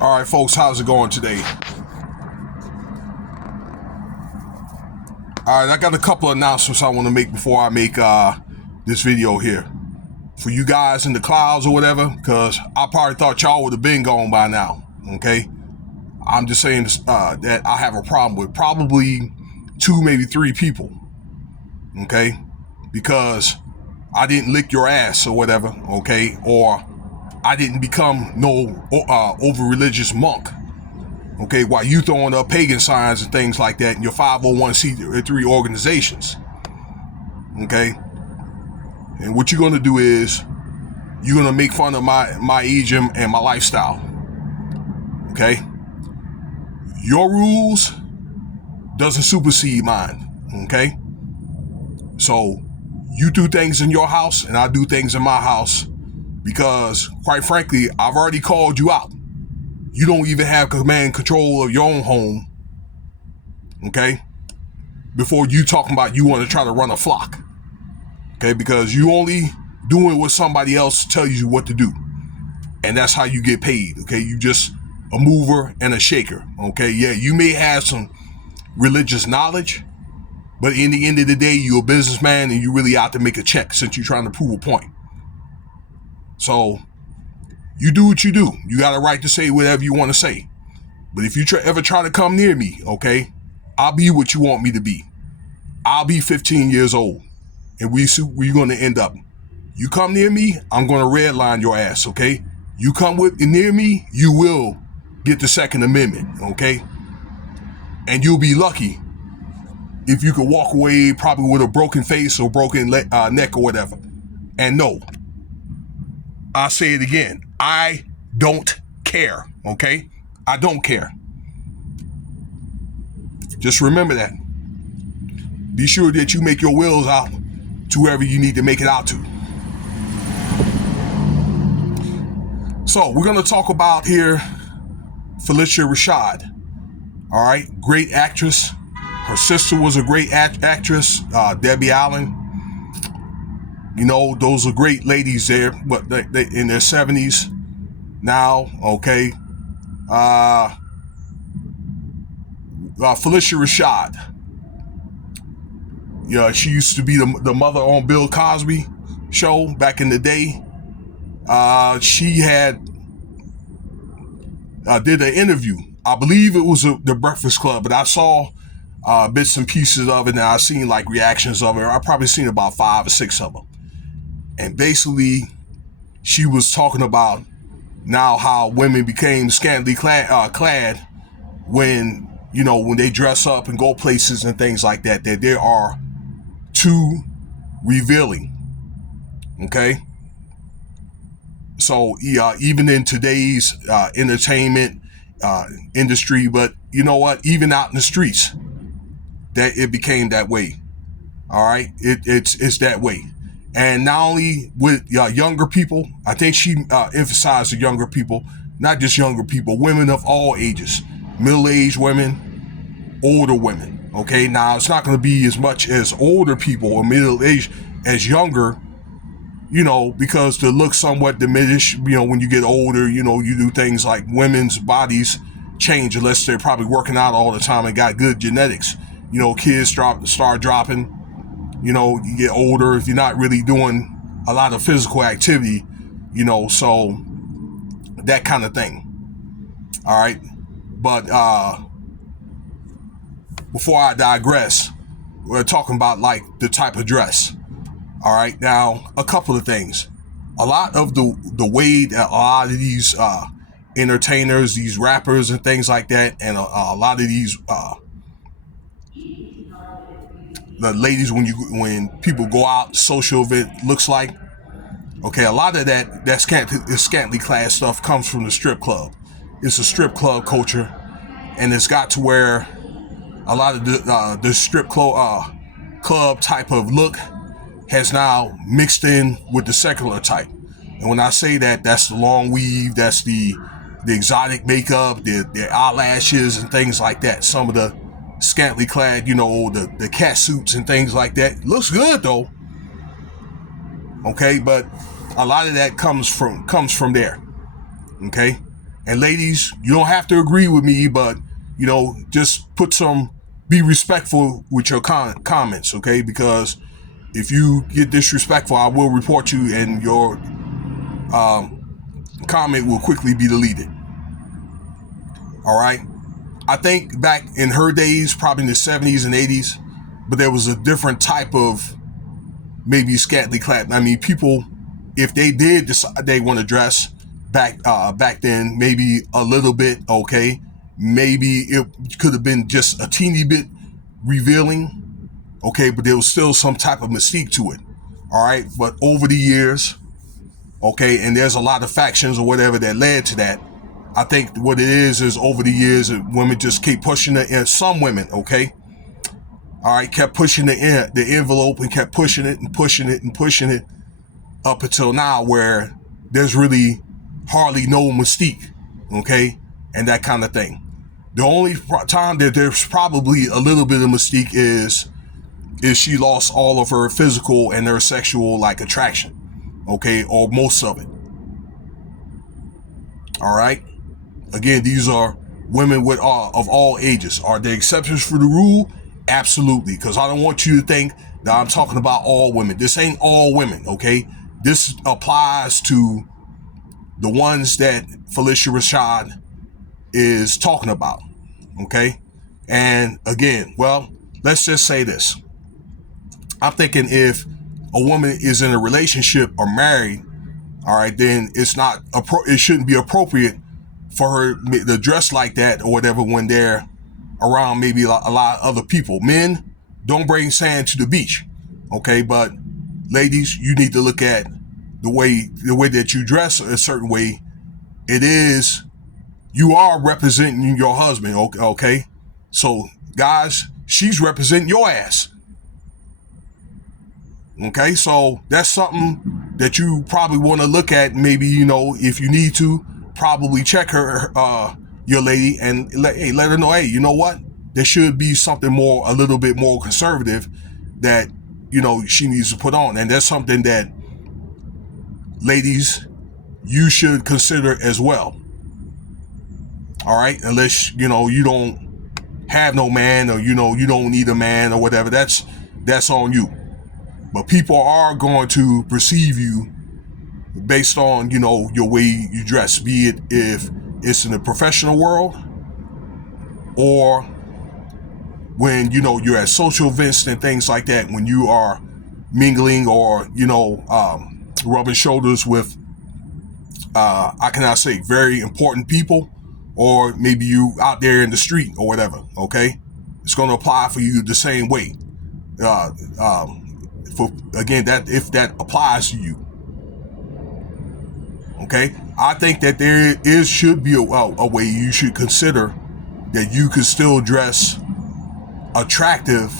All right, folks, how's it going today? All right, I got a couple of announcements I want to make before I make this video here. For you guys in the clouds or whatever, because I probably thought y'all would have been gone by now, okay? I'm just saying that I have a problem with probably 2, maybe 3 people, okay? Because I didn't lick your ass or whatever, okay? Or I didn't become no over-religious monk, okay? While you throwing up pagan signs and things like that in your 501c3 organizations, okay? And what you're going to do is you're going to make fun of my age and my lifestyle, okay? Your rules doesn't supersede mine, okay? So you do things in your house and I do things in my house because, quite frankly, I've already called you out. You don't even have command control of your own home, okay? Before you talking about you want to try to run a flock, okay? Because you only doing what somebody else tells you what to do. And that's how you get paid, okay? You just a mover and a shaker, okay? Yeah, you may have some religious knowledge, but in the end of the day, you're a businessman and you're really out to make a check since you're trying to prove a point. So you do what you do. You got a right to say whatever you want to say. But if you ever try to come near me, okay, I'll be what you want me to be. I'll be 15 years old and we see where you're going to end up. You come near me, I'm going to redline your ass, okay? You come near me, you will get the Second Amendment, okay? And you'll be lucky if you could walk away probably with a broken face or broken neck or whatever. And no, I'll say it again. I don't care, okay? I don't care. Just remember that. Be sure that you make your wills out to whoever you need to make it out to. So we're going to talk about here Phylisha Rashad. All right, great actress. Her sister was a great actress, Debbie Allen. You know, those are great ladies there, but they in their 70s now, okay. Phylisha Rashad. Yeah, she used to be the mother on Bill Cosby show back in the day. She had did an interview. I believe it was the Breakfast Club, but I saw bits and pieces of it, and I seen like reactions of it. I probably seen about 5 or 6 of them. And basically, she was talking about now how women became scantily clad when, you know, when they dress up and go places and things like that, that they are too revealing. Okay? So, even in today's entertainment industry, but you know what? Even out in the streets, that it became that way. All right? It's that way. And not only with younger people, I think she emphasized the younger people, not just younger people, women of all ages, middle-aged women, older women. Okay, now it's not going to be as much as older people or middle-aged as younger, you know, because the looks somewhat diminish. You know, when you get older, you know, you do things like women's bodies change unless they're probably working out all the time and got good genetics. You know, kids start dropping. You know, you get older if you're not really doing a lot of physical activity, you know, so that kind of thing. All right. But before I digress, we're talking about like the type of dress. All right. Now, a couple of things. A lot of the way that a lot of these entertainers, these rappers and things like that, and a lot of these the ladies, when people go out, social event looks like, okay, a lot of that scantily clad stuff comes from the strip club. It's a strip club culture, and it's got to where a lot of the strip club type of look has now mixed in with the secular type. And when I say that, that's the long weave, that's the exotic makeup, the eyelashes and things like that. Some of the scantily clad, you know, the cat suits and things like that. Looks good though. Okay, but a lot of that comes from there. Okay, And ladies, you don't have to agree with me, but just be respectful with your comments, okay? Because if you get disrespectful, I will report you, and your comment will quickly be deleted. All right. I think back in her days, probably in the 70s and 80s, but there was a different type of maybe scantily clad. I mean, people, if they did decide they want to dress back then, maybe a little bit, okay, maybe it could have been just a teeny bit revealing, okay, but there was still some type of mystique to it. All right. But over the years, okay, and there's a lot of factions or whatever that led to that. I think what it is over the years, women just keep pushing it in. Some women, okay, all right, kept pushing the envelope and kept pushing it and pushing it and pushing it up until now, where there's really hardly no mystique, okay, and that kind of thing. The only time that there's probably a little bit of mystique is she lost all of her physical and her sexual like attraction, okay, or most of it. All right. Again, these are women with of all ages. Are there exceptions for the rule? Absolutely, because I don't want you to think that I'm talking about all women. This ain't all women, okay? This applies to the ones that Phylisha Rashad is talking about, okay? And again, well, let's just say this. I'm thinking if a woman is in a relationship or married, all right, then it shouldn't be appropriate for her to dress like that or whatever when they're around maybe a lot of other people. Men, don't bring sand to the beach, okay? But ladies, you need to look at the way that you dress a certain way. You are representing your husband, okay? So guys, she's representing your ass. Okay, so that's something that you probably want to look at. Maybe, if you need to, probably check your lady, and let her know, hey, you know what? There should be something a little bit more conservative that, she needs to put on. And that's something that, ladies, you should consider as well. All right, unless, you don't have no man, or, you don't need a man or whatever, that's on you. But people are going to perceive you based on, your way you dress, be it if it's in the professional world or when, you're at social events and things like that, when you are mingling or, rubbing shoulders with, I cannot say very important people, or maybe you out there in the street or whatever, okay? It's going to apply for you the same way. If that applies to you. Okay, I think that should be a way you should consider that you could still dress attractive,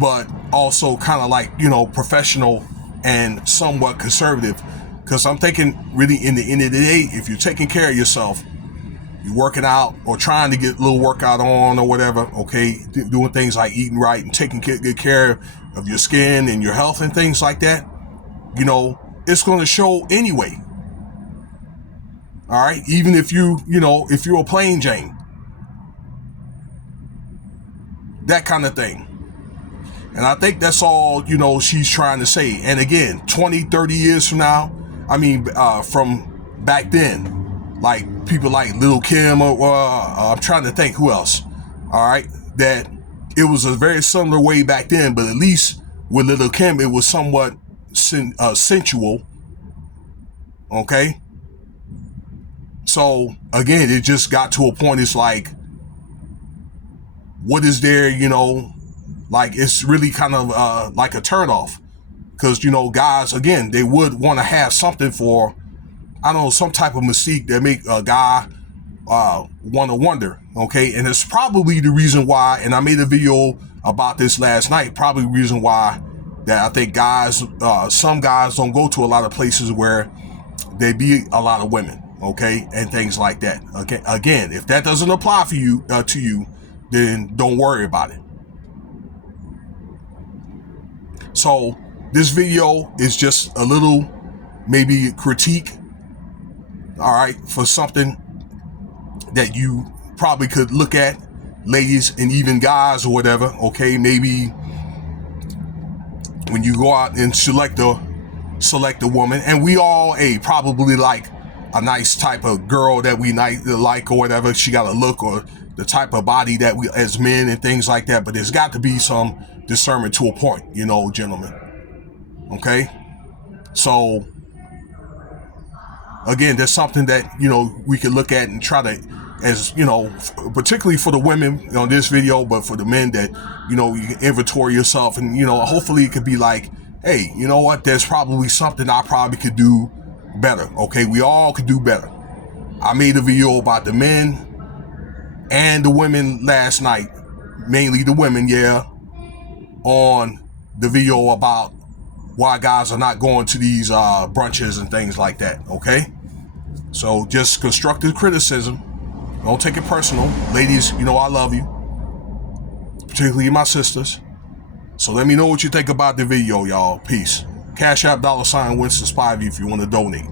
but also kind of like, professional and somewhat conservative. Because I'm thinking, really, in the end of the day, if you're taking care of yourself, you're working out or trying to get a little workout on or whatever, okay, doing things like eating right and taking good care of your skin and your health and things like that, it's going to show anyway. All right, even if if you're a plain Jane, that kind of thing. And I think that's all, she's trying to say. And again, 20, 30 years from now, from back then, like people like Lil' Kim, or I'm trying to think who else, all right, that it was a very similar way back then, but at least with Lil' Kim, it was somewhat sensual, okay? So, again, it just got to a point, it's like, what is there, like, it's really kind of like a turnoff. Because, guys, again, they would want to have something for, I don't know, some type of mystique that make a guy want to wonder, okay? And it's probably the reason why, and I made a video about this last night, probably the reason why that I think some guys don't go to a lot of places where they be a lot of women, okay, and things like that. Okay, again, if that doesn't apply for you to you, then don't worry about it. So this video is just a little maybe critique all right, for something that you probably could look at, ladies and even guys or whatever, okay? Maybe when you go out and select a woman, and we all probably like a nice type of girl that we like or whatever. She got a look or the type of body that we as men and things like that, but there's got to be some discernment to a point, gentlemen. Okay? So again, there's something that, we could look at and try to, as, particularly for the women on this video, but for the men that, you can inventory yourself and, hopefully it could be like, hey, you know what? There's probably something I probably could do better. Okay. We all could do better. I made a video about the men and the women last night, mainly the women. Yeah. On the video about why guys are not going to these brunches and things like that. Okay. So just constructive criticism. Don't take it personal. Ladies, I love you. Particularly my sisters. So let me know what you think about the video, y'all. Peace. Cash App $Winston Spivey if you want to donate.